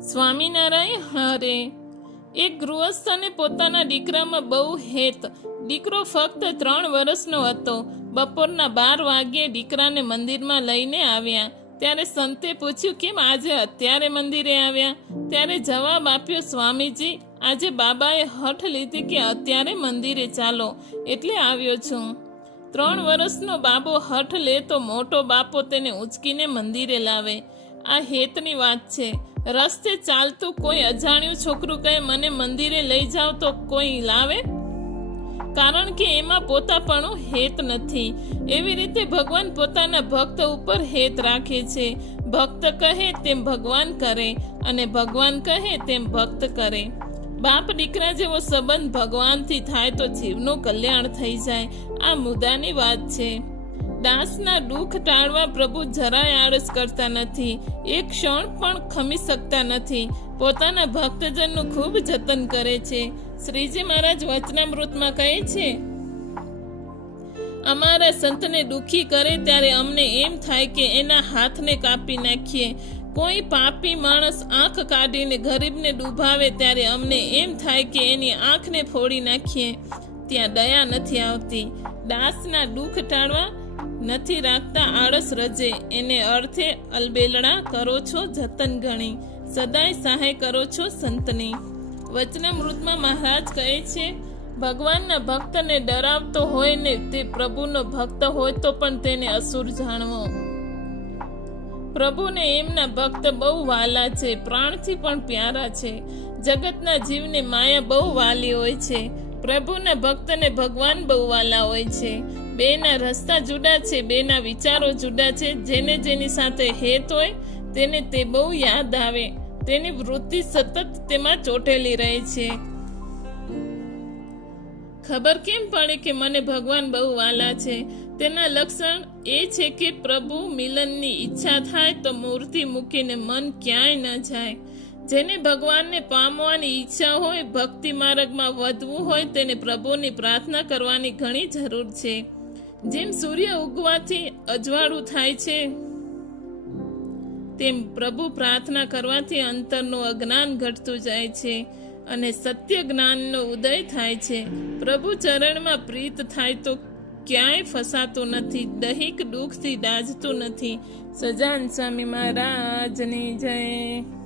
સ્વામિનારાયણ હરે. એ ગૃહસ્થને પોતાના દીકરામાં બહુ હેત. દીકરો ફક્ત ત્રણ વર્ષનો હતો. બપોરના બાર વાગ્યે દીકરાને મંદિરમાં લઈને આવ્યા. ત્યારે સંતે પૂછ્યું, કેમ આજે અત્યારે મંદિરે આવ્યા? ત્યારે જવાબ આપ્યો, સ્વામીજી, આજે બાબાએ હઠ લીધી કે અત્યારે મંદિરે ચાલો. એટલે આવ્યો છું. ત્રણ વર્ષનો બાબો હઠ લે તો મોટો બાપો તેને ઉંચકીને મંદિરે લાવે. આ હેતની વાત છે. રસ્તે ચાલતું કોઈ અજાણ્યું છોકરું કહે, મને મંદિરે લઈ જાઓ તો કોઈ લાવે? કારણ કે એમાં પોતાપણું હેત નથી. એવી રીતે ભગવાન પોતાના ભક્ત ઉપર હેત રાખે છે. ભક્ત કહે, તેમ ભગવાન કરે, અને ભગવાન કહે, તેમ ભક્ત કરે. બાપ દીકરા જેવો સંબંધ ભગવાનથી થાય તો જીવનું કલ્યાણ થઈ જાય. આ મુદ્દાની વાત છે. દાસના દુઃખ ટાળવા પ્રભુ જરાય આળસ કરતા નથી. એક ક્ષણ પણ ખમી શકતા નથી. પોતાના ભક્તજનનું ખૂબ જતન કરે છે. શ્રીજી મહારાજ વચનામૃતમાં કહે છે, અમારા સંતને દુખી કરે ત્યારે અમને એમ થાય કે એના હાથને કાપી નાખીએ. કોઈ પાપી માણસ આંખ કાઢીને ગરીબને ડૂબાવે ત્યારે અમને એમ થાય કે એની આંખને ફોડી નાખીએ. ત્યાં દયા નથી આવતી. દાસના દુઃખ ટાળવા નથી રાખતા આળસ રજે, એને અર્થે અલબેલડા કરો છો જતન ગણી, સદાય સહાય કરો છો સંતની. વચનામૃતમાં મહારાજ કહે છે, ભગવાનના ભક્તને ડરાવતો હોય ને તે પ્રભુનો ભક્ત હોય તો પણ તેને અસુર જાણવો. પ્રભુને એમના ભક્ત બહુ વાલા છે, પ્રાણથી પણ પ્યારા છે. જગતના જીવને માયા બહુ વાલી હોય છે. પ્રભુના ભક્તને ભગવાન બહુ વાલા હોય છે. બેના રસ્તા જુદા છે, બેના વિચારો જુદા છે. જેને જેની સાથે હેત હોય, તેને તે બહુ યાદ આવે. તેની વૃત્તિ સતત તેમાં ચોટેલી રહે છે. ખબર કેમ પડે કે મને ભગવાન બહુ વાલા છે? તેના લક્ષણ એ છે કે પ્રભુ મિલનની ઈચ્છા થાય તો મૂર્તિ મૂકીને મન ક્યાંય ન જાય. જેને ભગવાનને પામવાની ઈચ્છા હોય, ભક્તિ માર્ગમાં વધવું હોય, તેને પ્રભુની પ્રાર્થના કરવાની ઘણી જરૂર છે. જેમ સૂર્ય ઉગવાથી અજવાળું થાય છે, તેમ પ્રભુ પ્રાર્થના કરવાથી અંતરનું અજ્ઞાન ઘટતું જાય છે અને સત્ય જ્ઞાનનો ઉદય થાય છે. પ્રભુ ચરણમાં પ્રીત થાય તો ક્યાંય ફસાતું નથી, દહિક દુઃખથી દાજતું નથી. સજાન સ્વામી મહારાજની જય.